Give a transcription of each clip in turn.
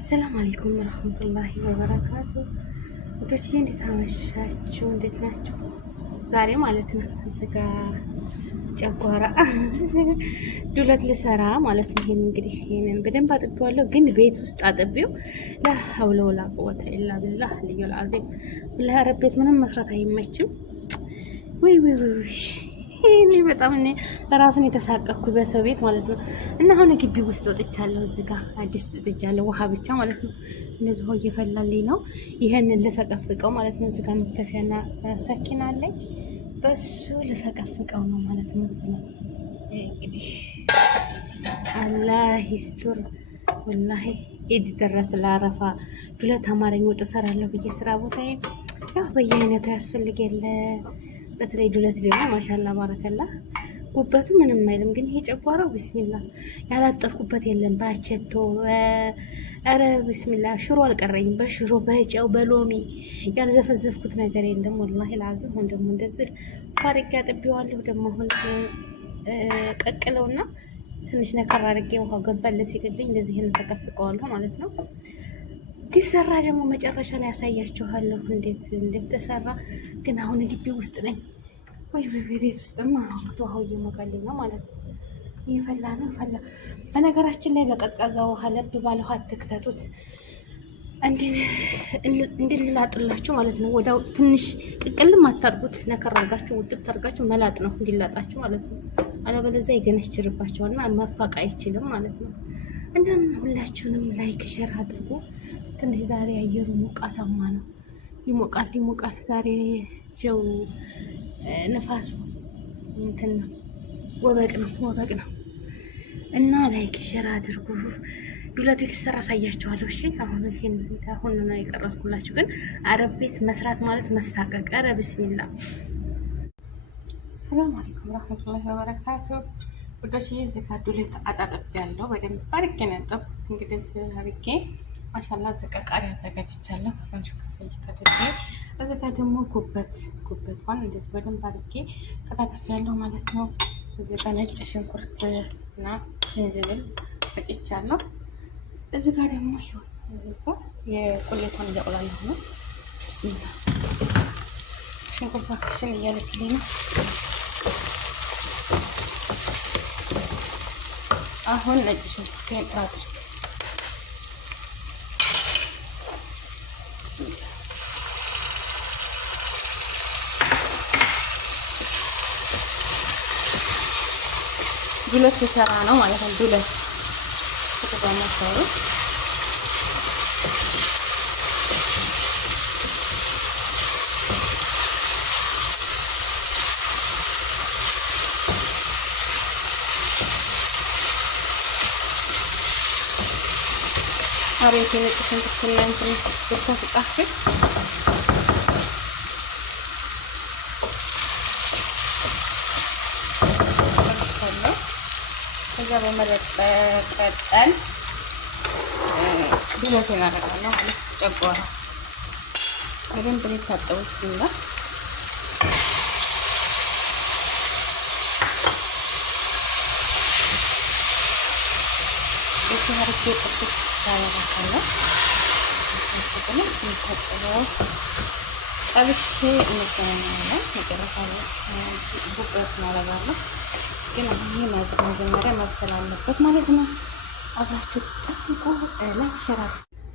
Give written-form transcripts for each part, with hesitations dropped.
አሰላሙ አለይኩም ወራህመቱላሂ ወበረካቱ። ወዶች እንዴት አመሻችሁ? እንዴት ናችሁ? ዛሬ ማለት ነው እዚህ ጋር ጨጓራ ዱለት ልሰራ ማለት ነው። ይሄንን በደንብ አጥቤዋለሁ፣ ግን ቤት ውስጥ አጥቤው ላ ሐውለ ወላ ቁወተ ኢላ ቢላህ ልዩል አዚም ብለህ አረቤት ምንም መስራት አይመችም። ወይ እኔ በጣም ለራስን የተሳቀቅኩ በሰው ቤት ማለት ነው። እና አሁን ግቢ ውስጥ ወጥቻለሁ። እዚህ ጋር አዲስ ጥጃለሁ፣ ውሃ ብቻ ማለት ነው። እንደዚህ ሆይ እየፈላልኝ ነው። ይሄንን ልፈቀፍቀው ማለት ነው። እዚህ ጋር መክተፊያና ሰኪና አለኝ፣ በሱ ልፈቀፍቀው ነው ማለት ነው። እዚህ ነው እንግዲህ አላህ ይስጥር። ወላሂ ኢድ ደረስ ለአረፋ ዱለት አማረኝ ወጥ እሰራለሁ ብዬ ስራ ቦታዬ ያው በየአይነቱ ያስፈልግ የለ። በተለይ ዱለት ደግሞ ማሻላ ባረከላ ጉበቱ ምንም አይልም። ግን ይሄ ጨጓራው ቢስሚላ ያላጠፍኩበት የለም። ባቸቶ አረ ቢስሚላ ሽሮ አልቀረኝም። በሽሮ በጨው በሎሚ ያልዘፈዘፍኩት ነገር የለም። ወላሂ ላዝም ሆን ደግሞ እንደዚህ ፋሪጋ ጥቢዋለሁ። ደግሞ አሁን ቀቅለውና ትንሽ ነከር አድርጌ ውሃው ገንፈል ሲልልኝ እንደዚህ ተከፍቀዋለሁ ማለት ነው። ዲሰራ ደግሞ መጨረሻ ላይ ያሳያችኋለሁ እንዴት ተሰራ። ግን አሁን ግቢ ውስጥ ነኝ። ወይ ቤት ውስጥማ ውሃው እየሞቀልኝ ነው ማለት ነው። እየፈላ ነው ፈላ። በነገራችን ላይ በቀዝቃዛ ውሃ ለብ ባለ ውሃ ትክተቱት እንድንላጥላችሁ ማለት ነው። ወዳው ትንሽ ቅቅልም አታርጉት፣ ነከር አድርጋችሁ ውጥት አድርጋችሁ መላጥ ነው እንዲላጣችሁ ማለት ነው። አለበለዚያ ይገነችርባችኋልና መፋቅ አይችልም ማለት ነው። እና ሁላችሁንም ላይክ ሼር አድርጉ። ትንሽ ዛሬ አየሩ ሞቃታማ ነው። ይሞቃል ዛሬ ጀው ነፋሱ እንትን ወበቅ ነው እና ላይክ ሼር አድርጉ። ዱለት የተሰራ አሳያችኋለሁ። እሺ አሁን ነው የቀረጽኩላችሁ። ግን አረብ ቤት መስራት ማለት መሳቀቅ። ኧረ ቢስሚላህ። ሰላም አለይኩም ወራህመቱላሂ ወበረካቱ። ወዶች እዚህ ጋር ዱለት አጣጥቤያለሁ። በደንብ አድርጌ ነው ያጠብኩት። እንግዲህ አድርጌ ማሻላ ዘቀቃሪ አዘጋጅቻለሁ። አንቺ ከፈይ ከተገኘ እዚህ ጋር ደግሞ ጉበቷን እንደዚህ በደንብ አድርጌ ከታተፊያለሁ ማለት ነው። እዚህ ጋር ነጭ ሽንኩርት እና ዝንጅብል ፈጭቻለሁ። እዚህ ጋር ደግሞ የቁሌቷን እያቁላለሁ ነው። ብስሚላ ሽንኩርቷ ክሽን እያለችልኝ ነው። አሁን ነጭ ሽንኩርት አድርጌ ዱለት ተሰራ ነው ማለት ነው። ዱለት ከተባመሰሩ አሬት ነጭ ሽንኩርትና እንትን ተፈጫጭ ከዛ በመቀጠል ዱለቱን አደርጋለሁ ማለት ጨጓራ በደንብ ሊታጠበው ሲላ እዚህ ጥብስ ታደርጋለሁ። ጠብሼ እንገናኛለን። መጨረሻ ላይ ጉበት እናደርጋለሁ። ግን አሁን መጀመሪያ መብሰል አለበት ማለት ነው። አብራችሁ ጠብቁ። ላይክ ሼር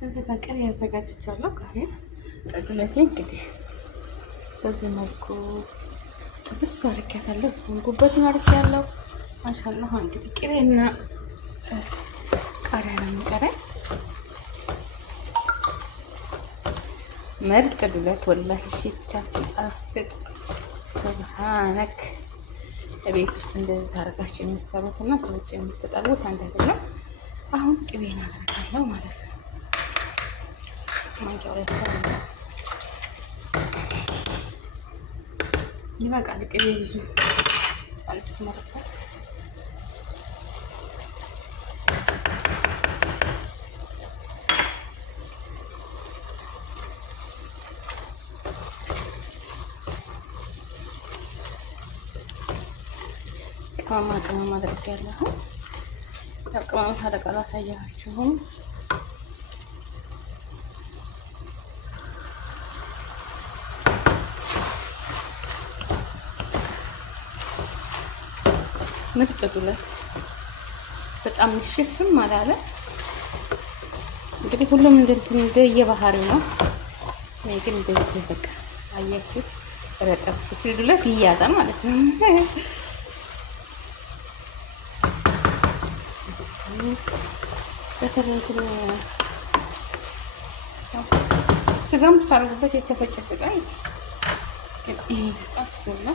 እዚህ ጋር ቅቤ ያዘጋጅቻለሁ። ዱለቴ እንግዲህ በዚህ መልኩ ጥብስ አድርጌያለሁ። ጉበቱን አድርጌያለሁ። ማሻአላህ እንግዲህ ቅቤና ቃሪያ ነው የሚቀረኝ። ምርጥ ዱለት ወላሂ ሽታ ሲጣፍጥ ሱብሃነክ። ቤት ውስጥ እንደዚህ አድርጋችሁ የምትሰሩት እና ከውጭ የምትጠሉት አንድ አይደለም። አሁን ቅቤን አደርጋለሁ ማለት ነው። ማንኪያው ላይ ይበቃል። ቅቤ ብዙ አልጨመርበት። ቅመማ አድርጌያለሁ። ቅመም ታደቃላ ሳያችሁም ምርጥ ዱለት በጣም ሽፍም አላለ። እንግዲህ ሁሉም እንደ የባህሪው ነው። እኔ ግን እንደዚህ በቃ አያችሁ ረጠብ ሲል ዱለት ይያዛል ማለት ነው። በተለይ ስጋም ታረጉበት የተፈጨ ስጋ ይጣስና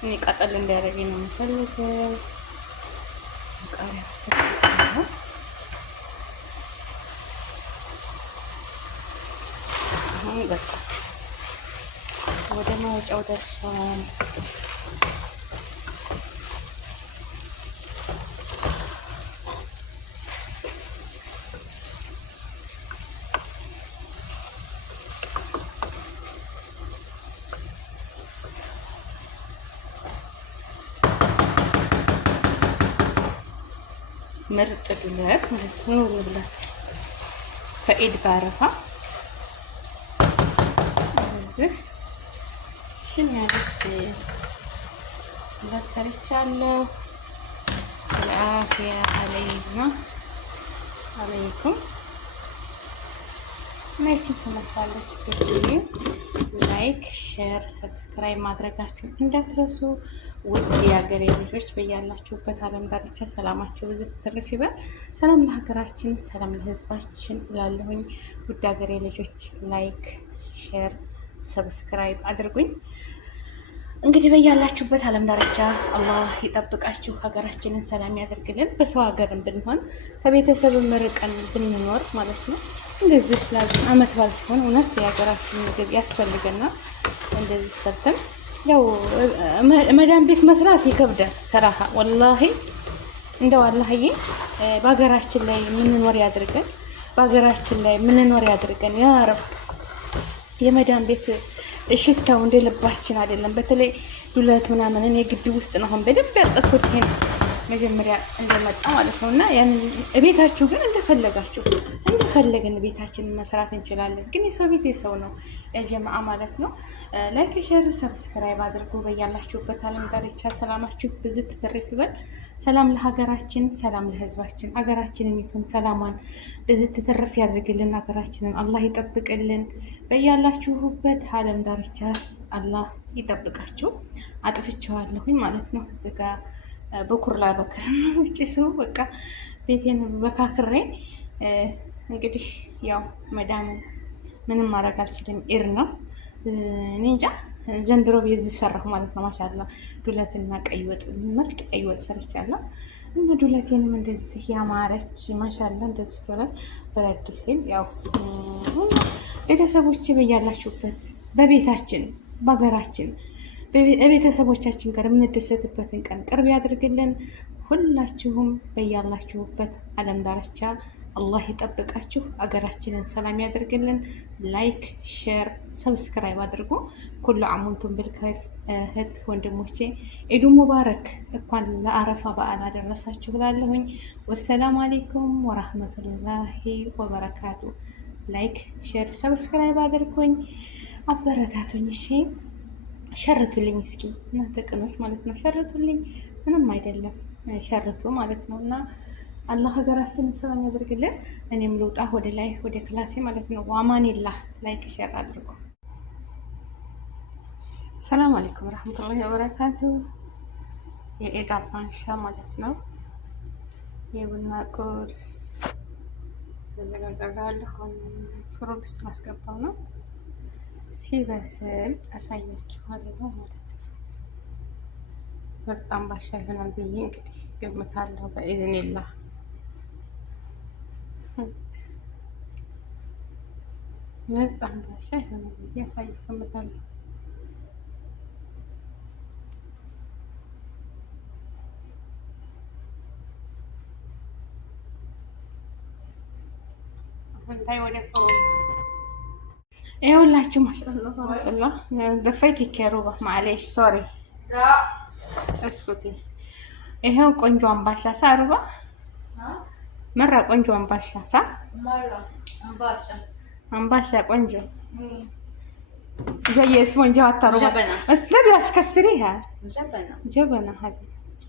እኔ ቀጠል እንዲያደርገኝ ነው የምፈልገው። ቃሪያ አሁን በቃ ወደ ማውጫው ደርሷል። ምርጥ ዱለት ማለት ነው። ብላስ ከኢድ ባረፋ እዚህ ሽን ያለች ዱለት ሰርቻለሁ። አፍያ አለይኩም ማይክም ተመስላለች። ላይክ፣ ሼር፣ ሰብስክራይብ ማድረጋችሁን እንዳትረሱ። ውድ የሀገሬ ልጆች በያላችሁበት ዓለም ዳርቻ ሰላማችሁ ብዙ ትርፍ ይበል። ሰላም ለሀገራችን፣ ሰላም ለሕዝባችን እላለሁኝ። ውድ ሀገሬ ልጆች ላይክ፣ ሼር፣ ሰብስክራይብ አድርጉኝ። እንግዲህ በያላችሁበት ዓለም ዳርቻ አላህ ይጠብቃችሁ፣ ሀገራችንን ሰላም ያደርግልን። በሰው ሀገርም ብንሆን ከቤተሰብ መርቀን ብንኖር ማለት ነው እንደዚህ ላዝም አመት ባል ሲሆን እውነት የሀገራችን ምግብ ያስፈልገናል። እንደዚህ ሰርተን ያው መዳም ቤት መስራት ይከብዳል ሰራሃ ወላሂ። እንደው አላህዬ በሀገራችን ላይ ምንኖር ያድርገን፣ በሀገራችን ላይ ምንኖር ያድርገን ያ ረብ። የመዳም ቤት ሽታው እንደ ልባችን አይደለም። በተለይ ዱለት ምናምን እኔ ግቢ ውስጥ ነው አሁን በደንብ ያጠጥኩት ይሄን መጀመሪያ እንደመጣ ማለት ነው። እና ያን ቤታችሁ ግን እንደፈለግን ቤታችንን መስራት እንችላለን። ግን የሰው ቤት የሰው ነው ጀማዓ ማለት ነው። ላይክ፣ ሼር፣ ሰብስክራይብ አድርጉ። በያላችሁበት ዓለም ዳርቻ ሰላማችሁ ብዝት ትርፍ ይበል። ሰላም ለሀገራችን፣ ሰላም ለሕዝባችን። ሀገራችንን ይሁን ሰላማን ብዝት ትርፍ ያድርግልን። ሀገራችንን አላህ ይጠብቅልን። በያላችሁበት ዓለም ዳርቻ አላህ ይጠብቃችሁ። አጥፍቼዋለሁኝ ማለት ነው እዚህ ጋር በኩር ላይ በከር ውጪ ሰው በቃ ቤቴን በካክሬ እንግዲህ ያው መዳም ምንም ማድረግ አልችልም። ኢር ነው እኔ እንጃ ዘንድሮ ቤዝ ሰራሁ ማለት ነው። ማሻአላ ዱለትና ቀይ ወጥ ምርጥ ቀይ ወጥ ሰርቻለሁ። እና ዱለቴንም እንደዚህ ያማረች ማሻአላ እንደዚህ ተወለ በረድ ሲል ያው ቤተሰቦቼ በያላችሁበት በቤታችን በሀገራችን ቤተሰቦቻችን ጋር የምንደሰትበትን ቀን ቅርብ ያድርግልን። ሁላችሁም በያላችሁበት ዓለም ዳርቻ አላህ ይጠብቃችሁ። አገራችንን ሰላም ያድርግልን። ላይክ፣ ሼር፣ ሰብስክራይብ አድርጉ። ኩሉ አሙንቱም ብልኸይር እህት ወንድሞቼ ኢዱ ሙባረክ። እንኳን ለአረፋ በዓል አደረሳችሁ ብላለሁኝ። ወሰላሙ አለይኩም ወራህመቱላሂ ወበረካቱ። ላይክ፣ ሼር፣ ሰብስክራይብ አድርጉኝ፣ አበረታቱኝ። እሺ ሸርቱልኝ እስኪ እናንተ ቅኖች ማለት ነው። ሸርቱልኝ፣ ምንም አይደለም ሸርቱ ማለት ነው። እና አላህ ሀገራችንን ሰላም ያደርግልን። እኔም ልውጣ ወደ ላይ ወደ ክላሴ ማለት ነው። ዋማኒላህ ላይክ ሼር አድርጉ። ሰላም አለይኩም ረህመቱላሂ ወበረካቱ። የኢድ አባንሻ ማለት ነው። የቡና ቁርስ ተዘጋጅቷል። አሁን ፍሩን ስላስገባው ነው። ሲበስል አሳያችኋለሁ ማለት ነው። በጣም ባሻ ይሆናል ብዬ እንግዲህ ገምታለሁ በኢዝኒላህ። በጣም ባሻ ይሆናል ብዬ አሳያችኋለሁ። አሁን ላይ ወደ ፍሩን ይኸውላችሁ ማሻአላህ ተባረከላህ። ደፋይት ይከሩባ ማለሽ ሶሪ እስኩቲ። ይሄው ቆንጆ አምባሻ ሳሩባ መራ ቆንጆ አምባሻ ሳ አምባሻ ቆንጆ زي اسمه جوات تروبا بس تبي اسكسريها جبنة هذه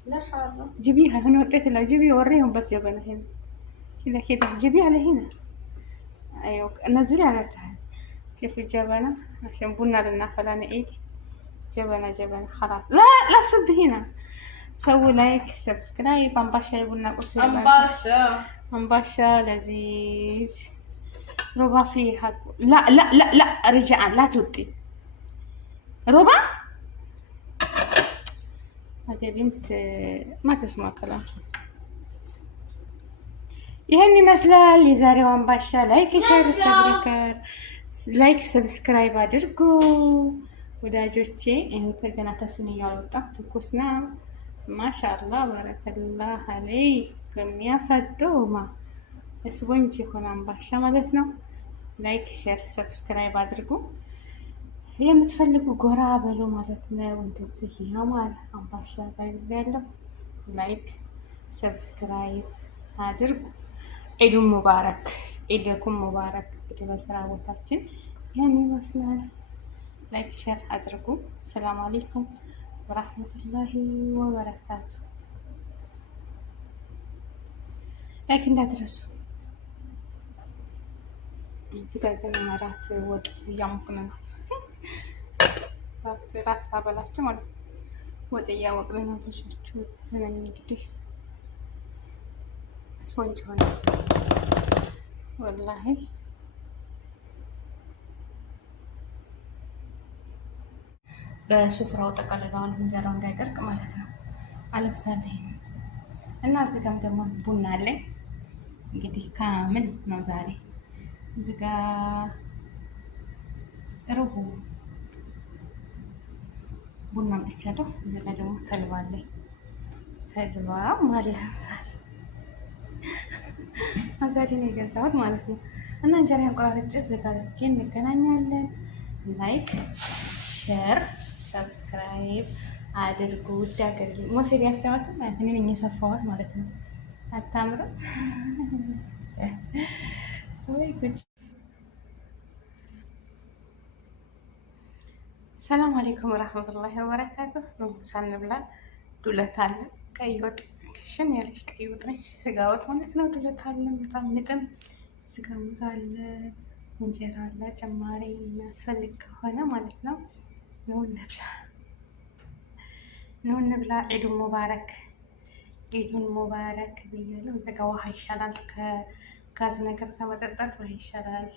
لا حارة. جيبيها هنا، وديت لها جيبي وريهم بس جبنة هنا كذا كذا، جيبيها لهنا. ايوه نزلي على تحت. شوفي الجبنة عشان بنا لنا فلان ايدي. جبنة جبنة خلاص. لا لا صب هنا. سووا لايك سبسكرايب. أنباشا يبونا قرصي أنباشا. أنباشا لذيذ. ربع فيها. لا لا لا لا رجعان لا تودي ربع. هذه بنت ما تسمع كلام. يهني مسلال يزاري وانباشا لايك شير سبسكرايب لايك سبسكرايب አድርጉ ወዳጆቼ። ይሄው ተገና ተስኒያ ያወጣ ትኩስ ነው። ማሻአላ ባረከላህ አለይኩም ያ ፈጡማ። ስፖንጅ ሆነ አምባሻ ማለት ነው። ላይክ ሼር ሰብስክራይብ አድርጉ። የምትፈልጉ ጎራ በሉ ማለት ነው። እንደዚህ ያማረ አምባሻ ጋር ያለው ላይክ ሰብስክራይብ አድርጉ። ዒዱን ሙባረክ፣ ዒድኩም ሙባረክ። እንግዲህ በስራ ቦታችን ያን ይመስላል። ላይክ ሼር አድርጉ። ሰላም አለይኩም ወራህመቱላሂ ወበረካቱ። ላይክ እንዳትረሱ። እዚህ ጋር እራት ወጥ እያሞቅን ነው። ራት ባበላችሁ ማለት ነው። ወጥ እያሞቅን ነው። ልጆቹ ዘመን እንግዲህ ስፖንጅ ሆነ ወላሂ በሱፍራው ጠቀልለዋል እንጀራው እንዳይደርቅ ማለት ነው። አለብሳለሁ እና እዚህ ጋር ደግሞ ቡና አለኝ። እንግዲህ ካምል ነው ዛሬ። እዚህ ጋር ሩቡ ቡና አምጥቻለሁ። እዚህ ጋር ደግሞ ተልባ አለኝ። ተልባ ማለት ዛሬ አጋዲ ነው የገዛሁት ማለት ነው። እና እንጀራ ያንቆራርጬ እዚህ ጋር እንገናኛለን። ላይክ ሼር ሰብስክራይብ አድርጉ። ውድ ሀገር ሞሴድ ያስተማርኩት እኔ ነኝ የሰፋሁት ማለት ነው። አታምርም ወይ ጉድ! ሰላም አለይኩም ወራህመቱላሂ ወበረካቱህ። ነው ሳንብላ ዱለት አለ። ቀይ ወጥ ክሽን ያለች ቀይ ወጥ ነች። ስጋ ወጥ ማለት ነው። ዱለት አለ። በጣም ምጥም ስጋ ሙዝ አለ። እንጀራ አለ። ጨማሪ የሚያስፈልግ ከሆነ ማለት ነው። ኑ እንብላ፣ ኑ እንብላ። ዒዱን ሙባረክ፣ ዒዱን ሙባረክ ብያለሁ። እዚህ ጋ ውሃ ይሻላል ከጋዝ ነገር ከመጠጣት ውሃ ይሻላል።